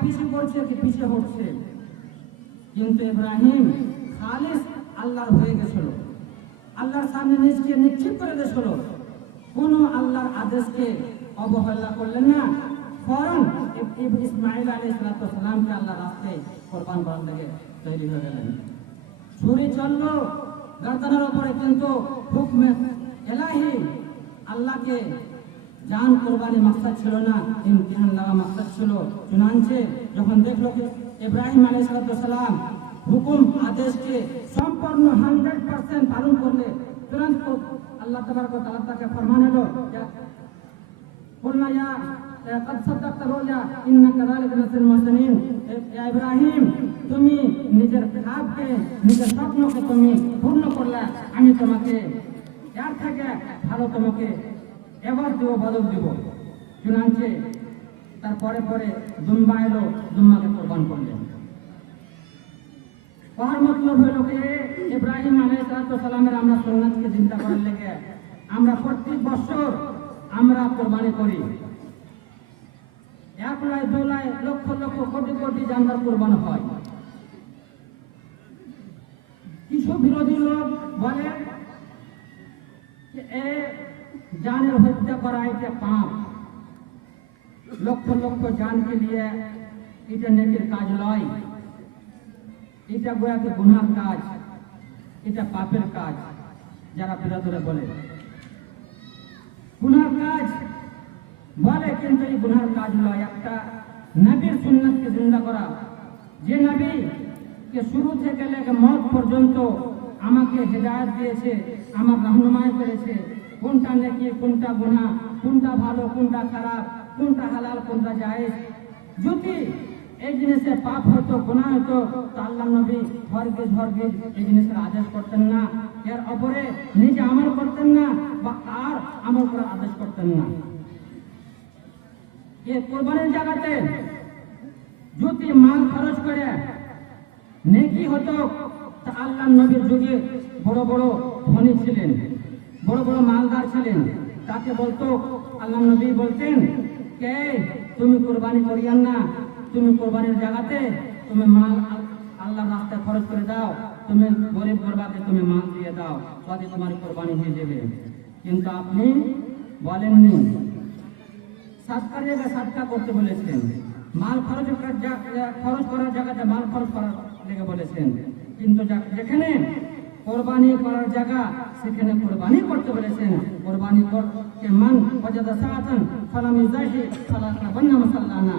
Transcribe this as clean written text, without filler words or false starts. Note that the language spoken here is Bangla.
পিছিয়ে পড়ছে কি পিছিয়ে হচ্ছে, কিন্তু ইব্রাহিম খালিস আল্লাহর হয়ে গেছিল, আল্লাহর সামনে নিজকে নিশ্চিত করে দিয়েছিল, কোন আল্লাহর আদেশকে অবহেলা করলেন না, ফৌরন ইসমাইল আলাইহিস সালামকে আল্লাহর রাস্তায় কোরবান করার লাগে তৈরি হয়ে গেলেন। ছুরি চললো গর্দানের উপরে, কিন্তু হুকমে ইলাহি, আল্লাহকে জান কোরবানি মাকসাদ ছিল না, ইমতিহান নেওয়া মাকসাদ ছিল। চুনাঞ্চে যখন দেখলো ইব্রাহিম আলাইহিস সালাম হুকুম আদেশকে সম্পূর্ণ 100% পালন করলে, তুরন্ত আল্লাহ তাবারক ওয়া তাআলা তাকে ফরমান এলো, বলনা ইয়া قد صدقت الرؤيا إن كذلك نجزي المحسنين। ইব্রাহিম, তুমি নিজের খাবকে, নিজের স্বপ্নকে তুমি পূর্ণ করলে, আমি তোমাকে এর থেকে ভালো তোমাকে এবার দিব, বদল দিব। চুনাঞ্চে তারপরে পরে দুম্বা এলো, দুম্বাকে কোরবান করলেন। করার মতলব হলো কি, ইব্রাহিম আলাইহিস সালামের আমরা সুন্নাতকে চিন্তা করার লেগে আমরা প্রত্যেক বছর আমরা কোরবানি করি। 1 লাখ 2 লাখ লক্ষ লক্ষ কোটি কোটি জানবার কোরবান হয়। কিছু বিরোধী লোক বলে এ জানের হত্যা করা এটা পাপ, লক্ষ লক্ষ জানকে নিয়ে এটা নেকির কাজ নয়, এটা গোয়াকে গুনার কাজ, এটা পাপের কাজ। যারা বিরোধীরা বলে গুনার কাজ বলে, কিন্তু এই গুনার কাজ নয়। একটা নবীর সুন্নাতকে জিন্দা করা, যে নবী কে শুরু থেকে লেগে মত পর্যন্ত আমাকে হেদায়েত দিয়েছে, আমার রহনুমাই করেছে, কোনটা নেকি কোনটা গুনাহ, কোনটা ভালো কোনটা খারাপ, কোনটা হালাল কোনটা জায়েজ। যদি এই জিনিসে পাপ হতো, গুনাহ হতো, তো আল্লাহ নবী হরগিজ হরগিজ এই জিনিসের আদেশ করতেন না, এর উপরে নিজে আমল করতেন না, বা আর আমল করার আদেশ করতেন না। এই কোরবানির জায়গাতে যদি মাল খরচ করে নেকি হতো, তা আল্লাহ নবীর যুগে বড় বড় ধনী ছিলেন, বড় বড় মালদার ছিলেন, তাকে বলতো, আল্লাহ নবী বলতেন, কে তুমি কোরবানি করিয়ান না, তুমি কোরবানির জায়গাতে তুমি মাল আল্লাহর রাস্তায় খরচ করে দাও, তুমি গরিব গরবাকে তুমি মাল দিয়ে দাও, তাতে তোমার কোরবানি হয়ে যাবে। কিন্তু আপনি বলেননি, সাদকার জায়গায় সাদকা করতে বলেছেন, মাল খরচ করার জায়গাতে মাল খরচ করার লেগে বলেছেন, কিন্তু যেখানে কোরবানি করার জায়গা সেখানে কোরবানি করতে বলেছেন। কোরবানি করতে মান ওয়াজাদা সাআতান ফালাম ইয়াজাহি ফালা তাবান্না মাসাল্লানা।